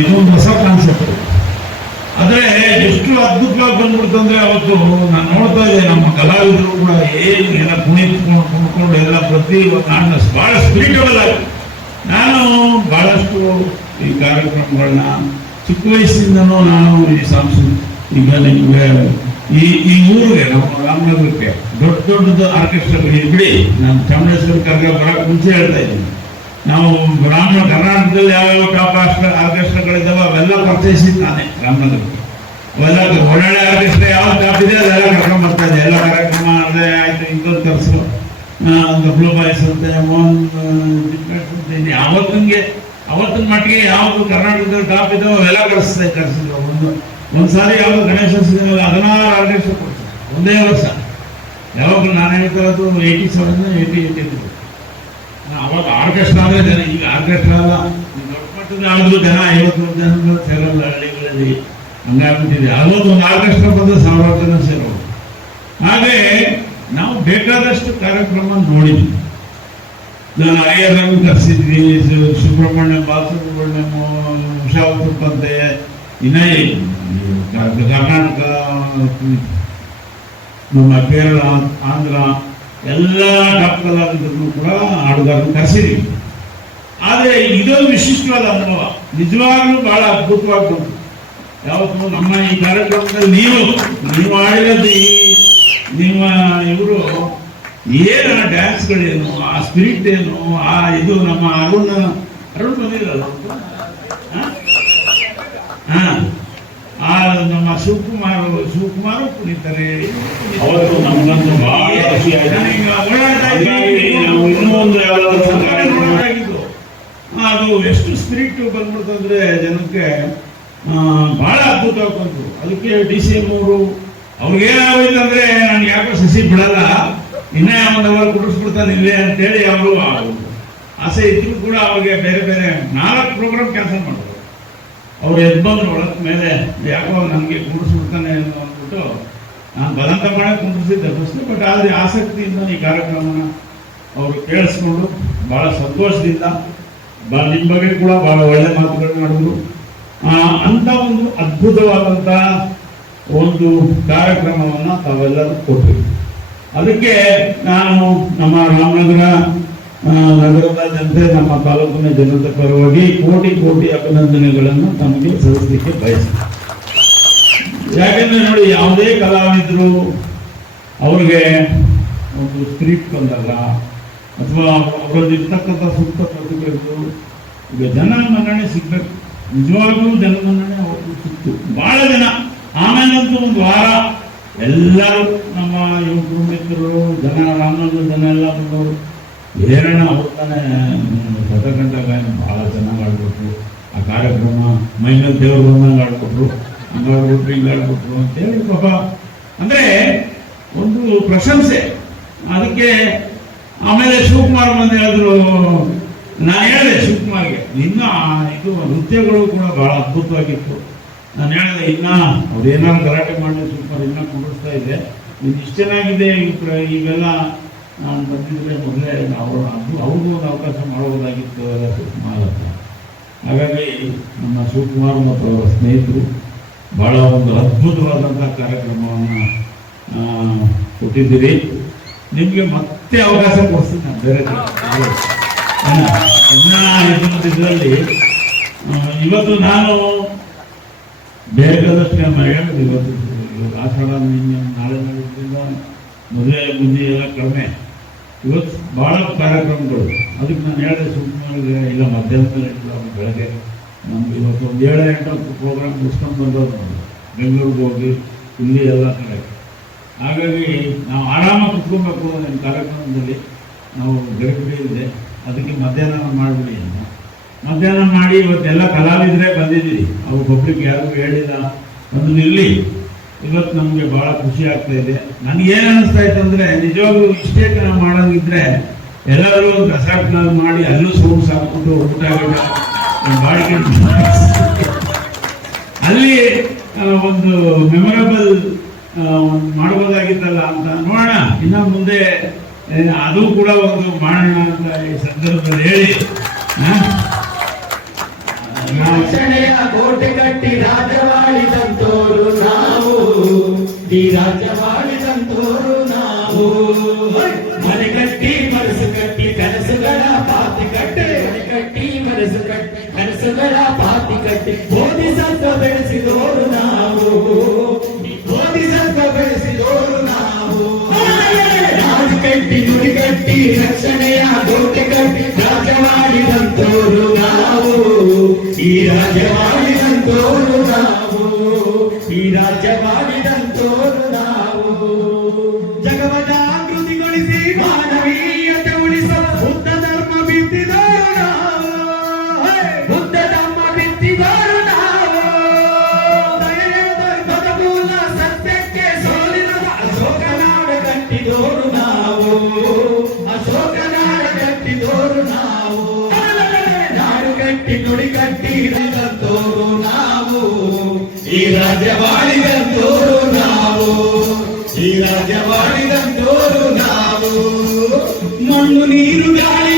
ಇದೊಂದು ಹೊಸ ಕಾನ್ಸೆಪ್ಟ್. ಆದ್ರೆ ಎಷ್ಟು ಅದ್ಭುತವಾಗಿ ಬಂದ್ಬಿಡ್ತಂದ್ರೆ ಅವತ್ತು ನಾನು ನೋಡ್ತಾ ಇದ್ದೆ ನಮ್ಮ ಕಲಾವಿದರು ಕೂಡ ಎಲ್ಲ ಕುಣಿದ್ಕೊಂಡು ಎಲ್ಲ ಪ್ರತಿ ನಾನು ಬಹಳ ಸ್ಪಿರಿಟಬಲ್ ಆಗಿ ನಾನು ಬಹಳಷ್ಟು ಈ ಕಾರ್ಯಕ್ರಮಗಳನ್ನ ಚಿಕ್ಕ ವಯಸ್ಸಿಂದನೂ ನಾನು ಈ ಈಗ ನಿಮಗೆ ಈ ಊರಿಗೆ ನಮ್ಮ ರಾಮನಗರಕ್ಕೆ ದೊಡ್ಡದು ಆರ್ಕೆಸ್ಟ್ರಾಗಳು ಬಿಡಿ. ನಾನು ಚಾಮರಾಜೇಶ್ವರಿ ಕರ್ಗ ಬರೋಕ್ಕೆ ಮುಂಚೆ ಹೇಳ್ತಾ ಇದ್ದೀನಿ, ನಾವು ಕರ್ನಾಟಕದಲ್ಲಿ ಯಾವ್ಯಾವ ಟಾಪ್ ಆರ್ಕೆಸ್ಟ್ರಾಗಳಿದ್ದಾವೆ ಅವೆಲ್ಲ ಪರಿಚಯಿಸಿದ್ದು ನಾನೇ ರಾಮನಗರಕ್ಕೆ. ಅವೆಲ್ಲ ಒಳ್ಳೊಳ್ಳೆ ಆರ್ಕೆಸ್ಟ್ರಾ ಯಾವ ಟಾಪ್ ಇದೆ ಅದೆಲ್ಲ ಕರ್ಕೊಂಡು ಬರ್ತಾ ಇದೆ. ಎಲ್ಲ ಕಾರ್ಯಕ್ರಮ ಅದೇ ಆಯ್ತು, ಇನ್ನೊಂದು ಕರ್ಸು ಬ್ಲೂ ಬಾಯ್ಸ್ ಅಂತೆ, ಅವತ್ತಿನ ಮಟ್ಟಿಗೆ ಯಾವುದು ಕರ್ನಾಟಕದಲ್ಲಿ ಟಾಪ್ ಇದ್ದಾವೆ ಅವೆಲ್ಲ ಕರ್ಸಿದ್ರು. ಒಂದ್ಸಾರಿ ಯಾವುದು ಗಣೇಶ 16 ಆರ್ಕೆಸ್ಟ್ರಾ ಕೊಡ್ತಾರೆ ಒಂದೇ ವರ್ಷ. ಯಾವಾಗಲೂ ನಾನು ಹೇಳ್ತಿರೋದು 87 88 ಅವಾಗ ಆರ್ಕೆಸ್ಟ್ರಾ ಅಂದ್ರೆ ಜನ, ಈಗ ಆರ್ಕೆಸ್ಟ್ರಾ ಅಲ್ಲ, ದೊಡ್ಡ ಮಟ್ಟದ ಆಡಿದ್ರು ಜನ 50 ಜನ ಸೇರಲ್ಲ ಹಳ್ಳಿಗಳಲ್ಲಿ, ಹಂಗಾಗ್ಬಿಟ್ಟಿದೆ. ಅದೊಂದು ಆರ್ಕೆಸ್ಟ್ರಾ ಬಂದ್ರೆ 1000 ಜನ ಸೇರೋದು. ಹಾಗೆ ನಾವು ಬೇಕಾದಷ್ಟು ಕಾರ್ಯಕ್ರಮ ನೋಡಿದ್ವಿ. ನಾನು ಅಯ್ಯರನ್ನು ಕರೆಸಿದ್ವಿ, ಸುಬ್ರಹ್ಮಣ್ಯ ಬಾಲಸುಬ್ರಹ್ಮಣ್ಯಂ, ಉಷಾವತುಪ್ಪಂತೆ, ಇನ್ನೇ ಕರ್ನಾಟಕ, ನಮ್ಮ ಕೇರಳ, ಆಂಧ್ರ ಎಲ್ಲ ಟಾಪ್ ಕಲಾವಿದರನ್ನು ಕೂಡ ಹಾಡುಗಾರನ್ನು ಕರೆಸಿದ್ವಿ. ಆದರೆ ಇದೊಂದು ವಿಶಿಷ್ಟವಾದ ಅನುಭವ, ನಿಜವಾಗ್ಲೂ ಬಹಳ ಅದ್ಭುತವಾಗಿ ಬಂತು. ಯಾವತ್ತು ನಮ್ಮ ಈ ಕಾರ್ಯಕ್ರಮದಲ್ಲಿ ನೀವು ಆಡಿರೋದು ನಿಮ್ಮ ಇವರು ಏನು ಡ್ಯಾನ್ಸ್ಗಳೇನು, ಆ ಸ್ಪಿರಿಟ್ ಏನು, ಆ ಇದು ನಮ್ಮ ಅರುಣ್ ಬಂದಿರಲ್ಲ, ನಮ್ಮ ಶಿವಕುಮಾರ್ ಕುಣಿತಾರೆ. ಅವತ್ತು ನಮಗಂತೂ ಬಹಳ ಖುಷಿ ಆಯ್ತು. ಇನ್ನೂ ಒಂದು ಯಾವ್ದಾದ್ರು ಅದು ಎಷ್ಟು ಸ್ಪಿರಿಟ್ ಬಂದ್ಬಿಡ್ತಂದ್ರೆ ಜನಕ್ಕೆ ಬಹಳ ಅದ್ಭುತವಾಗಿ ಬಂತು. ಅದಕ್ಕೆ DCM ಅವರು ಅವ್ರಿಗೇನಾಗೋಯ್ತಂದ್ರೆ ನಾನು ಯಾಕೋ ಸಸಿ ಬಿಡಲ್ಲ, ಇನ್ನೇ ಒಂದು ಅವರು ಕುಡಿಸ್ಬಿಡ್ತಾನೆ ಇಲ್ಲೇ ಅಂತೇಳಿ ಅವರು ಆಸೆ ಇದ್ರು ಕೂಡ ಅವ್ರಿಗೆ ಬೇರೆ ಬೇರೆ 4 ಪ್ರೋಗ್ರಾಮ್ ಕ್ಯಾನ್ಸಲ್ ಮಾಡಿದ್ರು. ಅವ್ರು ಎದ್ಬಂದ್ರು ಒಳಗೆ ಮೇಲೆ, ಯಾಕೋ ನನಗೆ ಕುಡಿಸ್ಬಿಡ್ತಾನೆ ಅಂದ್ಬಿಟ್ಟು ನಾನು ಬಲಂತ ಮಾಡಿ ಕುಂಡಿಸಿದ್ದೆ ಫಸ್ಟ್. ಬಟ್ ಆದರೆ ಆಸಕ್ತಿಯಿಂದ ಈ ಕಾರ್ಯಕ್ರಮನ ಅವರು ಕೇಳಿಸ್ಕೊಂಡು ಭಾಳ ಸಂತೋಷದಿಂದ ನಿಮ್ಮ ಬಗ್ಗೆ ಕೂಡ ಭಾಳ ಒಳ್ಳೆ ಮಾತುಗಳನ್ನ ಮಾಡಿದ್ರು. ಅಂಥ ಒಂದು ಅದ್ಭುತವಾದಂಥ ಒಂದು ಕಾರ್ಯಕ್ರಮವನ್ನು ತಾವೆಲ್ಲರೂ ಕೊಟ್ವಿ. ಅದಕ್ಕೆ ನಾನು ನಮ್ಮ ರಾಮನಗರ ನಗರದ ಜನತೆ, ನಮ್ಮ ತಾಲೂಕಿನ ಜನತೆ ಪರವಾಗಿ ಕೋಟಿ ಅಭಿನಂದನೆಗಳನ್ನು ತಮಗೆ ಸಲ್ಲಿಸಲಿಕ್ಕೆ ಬಯಸ್ತೀನಿ. ಯಾಕೆಂದ್ರೆ ನೋಡಿ, ಯಾವುದೇ ಕಲಾವಿದರು ಅವ್ರಿಗೆ ಒಂದು ಸ್ಪಿರಿಟ್ ಬಂದಾಗ ಅಥವಾ ಅವರಲ್ಲಿ ಇರ್ತಕ್ಕಂಥ ಸೂಕ್ತ ಪ್ರತಿಭೆಗಳು ಈಗ ಜನ ಮನ್ನಣೆ ಸಿಗ್ಬೇಕು. ನಿಜವಾಗ್ಲೂ ಜನ ಮನ್ನಣೆ ಅವ್ರಿಗೆ ಸಿಕ್ತು ಬಹಳ ಜನ. ಆಮೇಲಂತೂ ಒಂದು ವಾರ ಎಲ್ಲರೂ ನಮ್ಮ ಯುವಕರು ಮಿತ್ರರು ಜನ, ರಾಮನಗರ ಜನ ಎಲ್ಲ ಬಂದವರು ಏರಣ ಅವ್ರತಾನೆ ಶತಕಂಠ ಗಾಯನ ಭಾಳ ಚೆನ್ನಾಗಿ ಆಡ್ಬಿಟ್ರು. ಆ ಕಾರ್ಯಕ್ರಮ ಮೈನಲ್ಲಿ ದೇವರು ಬಂದಂಗೆ ಆಡ್ಬಿಟ್ರು, ಹಂಗಾಡ್ಬಿಟ್ರು ಹಿಂಗಾಡ್ಬಿಟ್ರು ಅಂತೇಳಿ ಪಾಪ ಅಂದರೆ ಒಂದು ಪ್ರಶಂಸೆ. ಅದಕ್ಕೆ ಆಮೇಲೆ ಶಿವಕುಮಾರ್ ಬಂದು ಹೇಳಿದ್ರು, ನಾನು ಹೇಳಿದೆ ಶಿವಕುಮಾರ್ಗೆ, ಇನ್ನು ಇದು ನೃತ್ಯಗಳು ಕೂಡ ಭಾಳ ಅದ್ಭುತವಾಗಿತ್ತು. ನಾನು ಹೇಳಿದೆ, ಇನ್ನು ಅವ್ರು ಏನಾದ್ರು ಗಲಾಟೆ ಮಾಡಿ ಶಿವಕುಮಾರ್ ಇನ್ನೂ ಕುಂಡಿಸ್ತಾ ಇದೆ, ಇದು ಇಷ್ಟು ಚೆನ್ನಾಗಿದೆ, ಇವೆಲ್ಲ ನಾನು ಬಂದಿದ್ರೆ ಮೊದಲೇ ಅವ್ರಿಗೂ ಒಂದು ಅವಕಾಶ ಮಾಡಬಹುದಾಗಿತ್ತು ಶಿವಕುಮಾರ್ ಅಂತ. ಹಾಗಾಗಿ ನಮ್ಮ ಶಿವಕುಮಾರ್ ಮತ್ತು ಅವರ ಸ್ನೇಹಿತರು ಭಾಳ ಒಂದು ಅದ್ಭುತವಾದಂಥ ಕಾರ್ಯಕ್ರಮವನ್ನು ಕೊಟ್ಟಿದ್ದೀರಿ. ನಿಮಗೆ ಮತ್ತೆ ಅವಕಾಶ ಕೊಡ್ತೀನಿ ನಾನು ಬೇರೆ ಇದರಲ್ಲಿ. ಇವತ್ತು ನಾನು ಬೇಕಾದಷ್ಟು ಹೇಳಿದೆ, ಇವತ್ತು ಆಷಾಢ ನಾಳೆ ನಾಳಿದ್ರಿಂದ ಮದುವೆ ಬುದ್ಧಿ ಎಲ್ಲ ಕಡಿಮೆ. ಇವತ್ತು ಭಾಳ ಕಾರ್ಯಕ್ರಮಗಳು. ಅದಕ್ಕೆ ನಾನು ಹೇಳಿದೆ ಶಿವಕುಮಾರ್ಗೆ, ಇಲ್ಲ ಮಧ್ಯಾಹ್ನದಲ್ಲಿ ಇಟ್ಟು ಬೆಳಗ್ಗೆ ನಮ್ಗೆ ಇವತ್ತು ಒಂದು 7-8 ಪ್ರೋಗ್ರಾಮ್ ಮುಗಿಸ್ಕೊಂಡು ಬಂದವರು ಬೆಂಗಳೂರಿಗೆ ಹೋಗಿ ಇಲ್ಲಿ ಎಲ್ಲ ಕಡೆ. ಹಾಗಾಗಿ ನಾವು ಆರಾಮಾಗಿ ಕುತ್ಕೊಬೇಕು ನಿಮ್ಮ ಕಾರ್ಯಕ್ರಮದಲ್ಲಿ. ನಾವು ಗಡಿಬಿಡಿ ಇದೆ, ಅದಕ್ಕೆ ಮಧ್ಯಾಹ್ನ ಮಾಡಿಬಿಡಿ ಅಂತ ಮಧ್ಯಾಹ್ನ ಮಾಡಿ ಇವತ್ತೆಲ್ಲ ಕಲಾವಿದರೇ ಬಂದಿದ್ದೀರಿ. ಅವು ಪಬ್ಲಿಕ್ ಯಾರಿಗೂ ಹೇಳಿಲ್ಲ, ಒಂದು ಇಲ್ಲಿ ಇವತ್ತು ನಮಗೆ ಭಾಳ ಖುಷಿ ಆಗ್ತಾ ಇದೆ. ನನಗೇನು ಅನ್ನಿಸ್ತಾ ಇತ್ತು ಅಂದರೆ, ನಿಜವಾಗ್ಲೂ ಇಷ್ಟೇ ನಾವು ಮಾಡೋಂಗಿದ್ರೆ ಎಲ್ಲರೂ ಒಂದು ರೆಸಾರ್ಟ್ನಲ್ಲಿ ಮಾಡಿ ಅಲ್ಲೂ ಸೌಂಡ್ಸ್ ಹಾಕ್ಬಿಟ್ಟು ಊಟ ಬಾಡಿಗೆ ಅಲ್ಲಿ ಒಂದು ಮೆಮೊರಬಲ್ ಮಾಡ್ಬೋದಾಗಿತ್ತಲ್ಲ ಅಂತ ನೋಡೋಣ. ಇನ್ನು ಮುಂದೆ ಅದು ಕೂಡ ಒಂದು ಮಾಡೋಣ ಅಂತ ಈ ಸಂದರ್ಭದಲ್ಲಿ ಹೇಳಿ ರಕ್ಷಣೆಯ ಕೋಟೆ ಕಟ್ಟಿ ರಾಜವಾಳಿದಂತೋರು ನಾವು, ಈ ರಾಜ್ಯವಾಳಿದಂತೋರು ನಾವು. ಮನೆ ಕಟ್ಟಿ ಮನಸ್ಸು ಕಟ್ಟಿ ಕನಸುಗಳ ಪಾತಿ ಕಟ್ಟಿ, ಮನೆ ಕಟ್ಟಿ ಮನಸ್ಸು ಕಟ್ಟಿ ಕನಸುಗಳ ಪಾತಿ ಕಟ್ಟಿ ಬೋಧಿಸತ್ವ ಬೆಳೆಸಿದೋರು ನಾವು, ಬೋಧಿಸತ್ವ ಬೆಳೆಸಿದೋರು ನಾವು. ನಾಡು ಕಟ್ಟಿ ನುಡಿ ಕಟ್ಟಿ ರಕ್ಷಣೆಯ ಕೋಟೆ ಕಟ್ಟಿ ರಾಜವಾಳಿದಂತೋರು ನಾವು, ಈ ರಾಜ್ಯವಾಳಿದಂತೋರು ನಾವು, ಈ ರಾಜ್ಯವಾಳಿದಂತೋರು ನಾವು. ಜಗವ ಜಾಗೃತಿಗೊಳಿಸಿ ಮಾನವೀಯತೆ ಉಳಿಸಲು ಬುದ್ಧ ಧರ್ಮ ಬಿತ್ತಿದವರು ನಾವು, ಬುದ್ಧ ಧರ್ಮ ಬಿತ್ತಿದವರು ನಾವು. ಬದುಕುವ ಸತ್ಯಕ್ಕೆ ಸೋಲಿರದ ಅಶೋಕ ನಾಡ ಕಟ್ಟಿದೋರು ನಾವು, ಅಶೋಕ ನಾಡ ಕಟ್ಟಿದೋರು ನಾವು. ನಾಡು ಕಟ್ಟಿ ನುಡಿ ಕಟ್ಟಿ ಇಳಿದಂತೋರು ನಾವು, ಈ ರಾಜ್ಯವಾಳಿದಂತೋರು ನಾವು, ಈ ರಾಜ್ಯವಾಳಿದಂತೋರು ನಾವು. ಮಣ್ಣು ನೀರು ಗಾಳಿ